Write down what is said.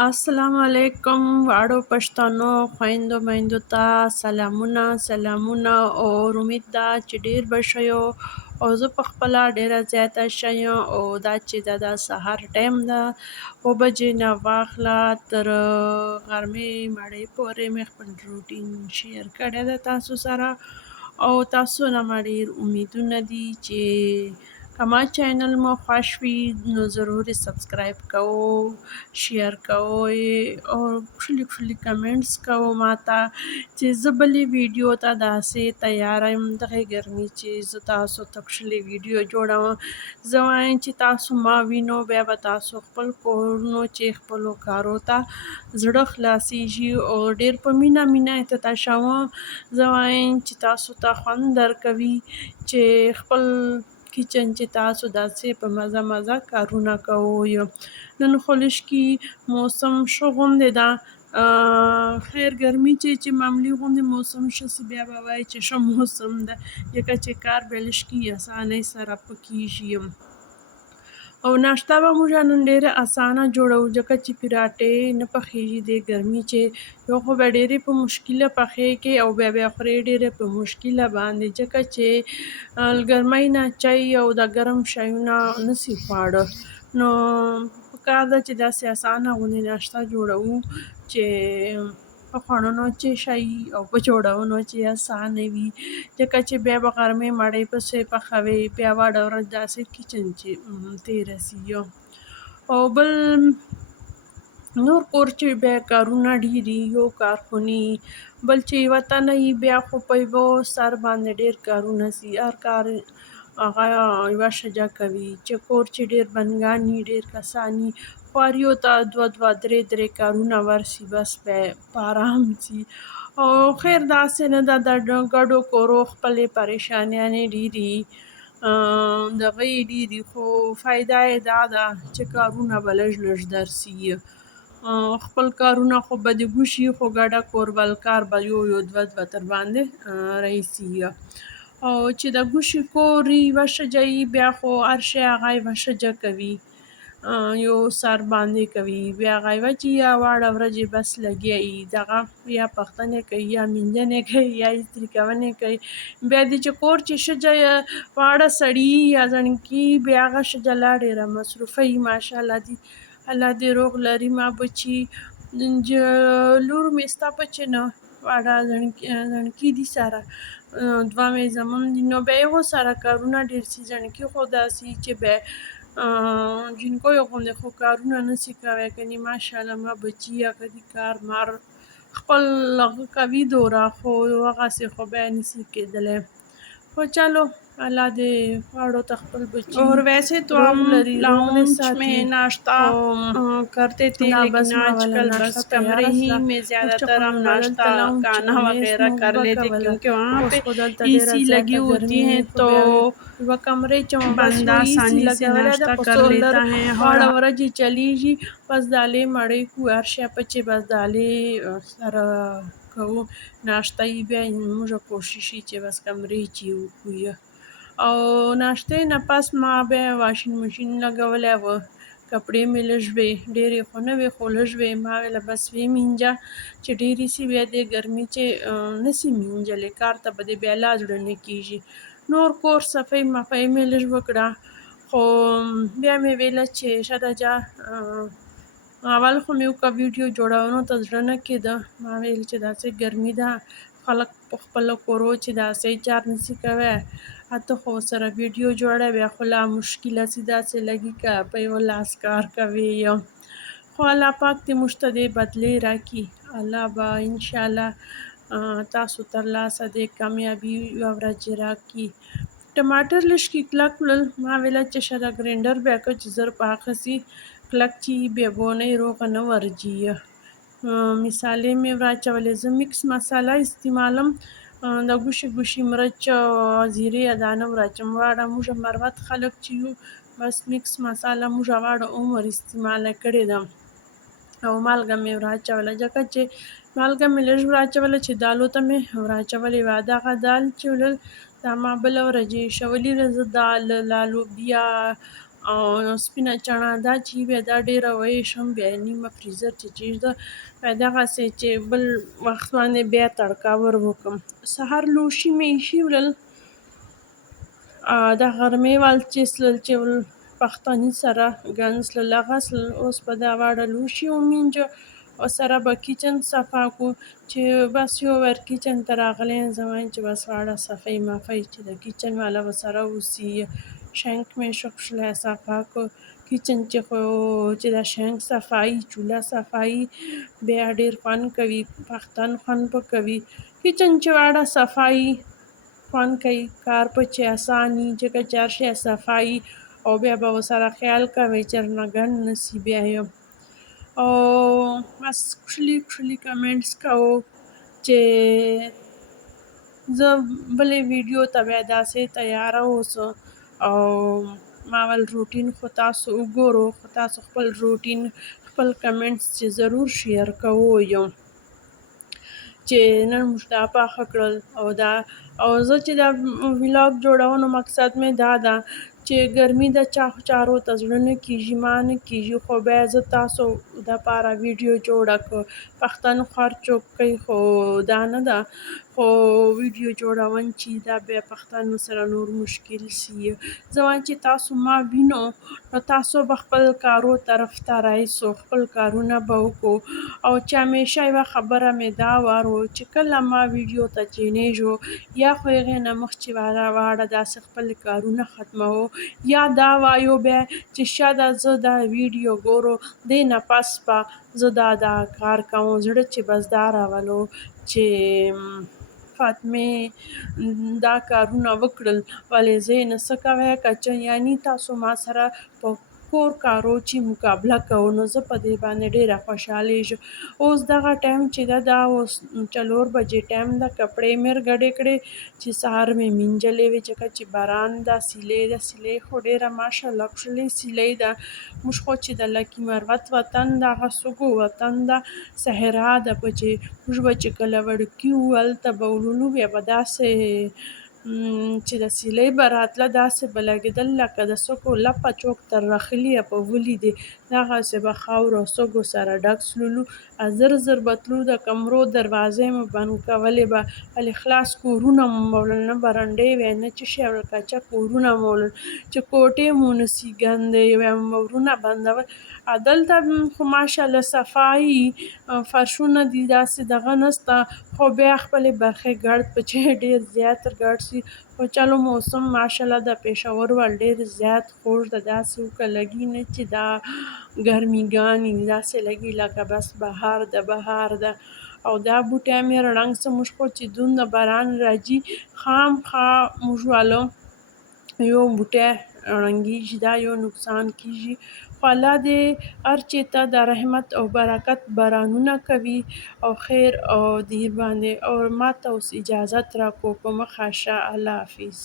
السلام علیکم واړو پښتنو خویندو میندو ته سلامونه او امید ده چې ډیر به ښه یو او زه په خپله ډیره زیاته ښه یم او دا چې د سهار ټایم ده 8 بجې نه واخله تر غرمې مړۍ پورې مې خپل روټین شیر کړی ده تاسو سره او تاسو نه ما ډیر امیدونه دي چې که ما چینل مو خوښ وي نو ضروري سبسکرایب کوو شیر کوئ او ښکلي کمنټس کوو ماته چې زه بلې ویډیو ته داسې تیاره یم دغې ګرمي چې زه تاسو ته ښکلې ویډیو جوړوم زه وایم چې تاسو ما وینو بیا به تاسو خپل کورونو چې خپلو کارو ته زړه خلاصیږي او ډیر په مینه یې تشوم زه وایم چې تاسو ته خوند درکوي چې خپل کچن چې تاسو داسې په مزه کارونه کوئ نن خو لږکي موسم ښه غوندې ده خیر ګرمي چې معمولي غوندې موسم ښه سي بیا به وایي چې ښه موسم ده ځکه چې کار بیا لږکي اسانۍ سره پکېږي او ناشته به موږ نن ډیره اسانه جوړوو ځکه چې پراټې نه پخېږي دې ګرمي چې یو خو به ډیرې په مشکله پخېږي او بیا خورې ډیرې په مشکله باندې ځکه چې له ګرمۍ نه چای او د ګرم شیونه نسي خواړه نو پکار ده چې داسې اسانه غوندې ناشته جوړوو چې په خوړلو چې ښه وي او په جوړولو چې اسانه وي ځکه چې بیا به غرمې مړۍ پسې پخوئ بیا واړه ورځ داسې کچن چې تېره سي او بل نور کور چې بیا کارونه ډېر وي یو کار خو نه وي بل چې یوه تنه وي بیا خو په یوه سر باندې ډېر کارونه سي هر کار هغه یوه ښځه کوي چې کور چې ډېر بندګان وي ډېر کسان وي خواریو ته 2 درې کارونه ورسي بس بیا په ارام سي او خیر داسې نه ده د ګډو کورو خپلې پریشانیانې ډېرې دغه یې ډېرې خو فایده یې دا ده چې کارونه به لږ درسي خپل کارونه خو به دې وشي خو ګډه کور بل کار به یو 2 تر باندې رایسي او چې د ګوشي کور وي یوه ښځه وي بیا خو هر شی هغه یوه ښځه کوي یو سر باندې کوي بیا هغه یوه چې یا واړه ورځې بس لګیا وي دغه یا پښتنې کوي یا مینځنې کوي یا استري کونې کوي بیا دې چې کور چې ښځه واړه سړي یا زڼکي بیا هغه ښځه لا ډېره مصروفه وي ماشاءالله دې الله دې روغ لري ما بچي لور مې ستا بچې نه واړه زڼکي دي سره 2 مې زمونږ دي نو بیا هغو سره کارونه ډېر سي زڼکي خو داسې چې بیا جینکیو غوندې خو کارونه نسي کوی کنې ماشاءالله ما بچي هغه دي کار مار خپل هغه کوي دوره خو هغسې خو بیا نسي کېدلی خو چلو اللہ دے واڑو ته خپل بچی اور ویسے تو ہم لانچ میں ناشتہ کرتے تھے لیکن آج کل بس کمرے ہی میں زیادہ تر ہم ناشتہ کھانا وغیرہ کر لیتے کیونکہ وہاں پہ اے سی لگی ہوتی ہیں تو بندہ آسانی سے ناشتہ کر لیتا ہے اور ورځې چلیږي بس دالې مړۍ کو هر شی پچې بس دالې سره کوو ناشته یې بیا موږ کوشش یې چې بس کمرې چې وکړو او ناشتې نه پس ما بیا واشینګ ماشین لګولی و کپړې مې لږ وې ډېرې خو نه وې خو لږ وې ما ویله بس ویې مینځه چې ډېرې سي بیا دې ګرمي چې نسي مینځلی کار ته به دې بیا لا زړه نه کېږي نور کور صفۍ مفۍ مې لږ وکړه خو بیا مې ویله چې ښه ده جا اول خو مې وکړه ویډیو جوړولو ته زړه نه کېده ما ویل چې داسې ګرمي ده خلک په خپلو کورو چې داسې چار نسي کوی ته خو ورسره ویډیو جوړه بیا خو لا مشکله سي داسې لګي که په یوه لاس کار کوې خو الله پاک دې موږ ته دې بدلې راکړي الله به انشاءالله تاسو ترلاسه دې کامیابي یوه ورځ راکړي ټماټر لږکي کلک کړل ما ویله چې شاید ګرینډر بیا که چې زر پاخه سي کلک چې بیا بونۍ روغه نه ورځي مسالې مې واچولې زه مکس مساله استعمالوم د ګوشي مرچ زیرې دانه واچوم واړه موږ مروت خلک چې یو بس مکس مساله موږ واړه عمر استعماله کړې ده او مالګه مې واچوله ځکه چې مالګه مې لږ واچوله چې دالو ته مې واچولې وه دغه دال چې دا ما بله ورځ ایښولي وه زه دال لوبیا او سپینه چڼه دا چې بیا دا ډېره ویشم بیا یې نیمه فریزر چې چېږده بیا دغسې چې بل وخت باندې بیا تړکه ور وکړم. سهار لوشي مې ایښي ولل د غرمې والچېسلل چې ول پښتني سره ګنځلل هغسل اوس به دا واړه لوشي ومینځه او سره به کچن صفا کړو چې بس یو وار کچن ته راغلی یم زه وایم چې بس واړه صفۍ مفۍ چې د کچن والا به سره اوسي شینک مې شخشلی صفا کړ کچن چې خو چې دا شینک صفایي چوله صفایي بیا ډېر خوند کوي پښتن خوند به کوي کچن چې واړه صفایي خوند کوي کار پکې اسان وي ځکه چې هر شی صفا وي او بیا به ورسره خیال کوئ چې نه ګند نه سي بیا یې او بس کښلي کښلي کمنټس کوو چې زه بلې ویډیو ته بیا داسې تیاره اوسه او ما ول روټین خو تاسو وګورو خو تاسو خپل روټین خپل کمنټس چې ضرور شیر کوئ چې نن موږ دا پاخه کړل او دا او زه چې دا ولاګ جوړونو مقصد مې دا ده چې ګرمي د چا چارو ته زړه نه کېږي ما نه کېږي خو بیا زه تاسو دپاره ویډیو جوړه کړه پښتانه خو هر څوک کوي خو دا نه ده خو ویډیو جوړول چې دا بیا پښتانه سره نور مشکل سي زه وایم چې تاسو ما وینو نو تاسو به خپل کارو طرف ته رایسو خپل کارونه به وکړو او چې همیشه یوه خبره مې دا وارو چې کله ما ویډیو ته کېنېږو یا خو هغې نه مخکې واړه داسې خپل کارونه ختموو یا دا وایو بیا چې شاید زه دا ویډیو ګورو دې نه پس به زه دا کار کوم زړه چې بس دا راولو چې فاطمې دا کارونه وکړل ولې زه یې نه څه کوی که څه یعنې تاسو ما سره په کور کارو چې مقابله کوو نو زه په دې باندې ډېره خوشحالېږم اوس دغه ټایم چې ده دا اوس 4 بجې ټایم ده کپړې مې ګډې کړې چې سهار مې مینځلې وې ځکه چې باران ده سیلۍ خو ډېره ماشاءالله ښکلې سیلۍ ده موږ خو چې د لکي مروت وطن ده هغه سږو وطن ده صحرا ده په چې موږ به چې کله وړکي وو هلته به ولولو بیا به داسې چې د سیلۍ به راتله داسې به لګېدل لکه د سږو لپه چوک تر راخلي په ولیدې دغسې به خاورو او سږو سره ډک سلولو زر زر به تلو د کمرو دروازې مو بند کولې به ولې خلاص کورونه مو ولل نه برنډې وی نه څه شی ول کچه کورونه مو ولل چې کوټې مو نسي ګندې بیا مو ورونه بندول دلته خو ماشاءالله صفایي فرشونه دي داسې دغه نسته خو بیا خپلې برخې ګرد په چې ډېر زیات ګرد سي خو چلو موسم ماشاءالله د پېښور ول ډېر زیات خوږ ده داسې وکړه لګي نه چې دا ګرمیګانې داسې لګي لکه بس بهار ده او دا بوټی مې رړنګ څه موږ خو چې دومره باران راځي خامخا موږ والو یو بوټی ړنګېږي دا یو نقصان کېږي خو الله دې هر چېرته د رحمت او برکت بارانونه کوي او خیر او دې باندې او ما ته اوس اجازت راکړو په مخه شه الله حافظ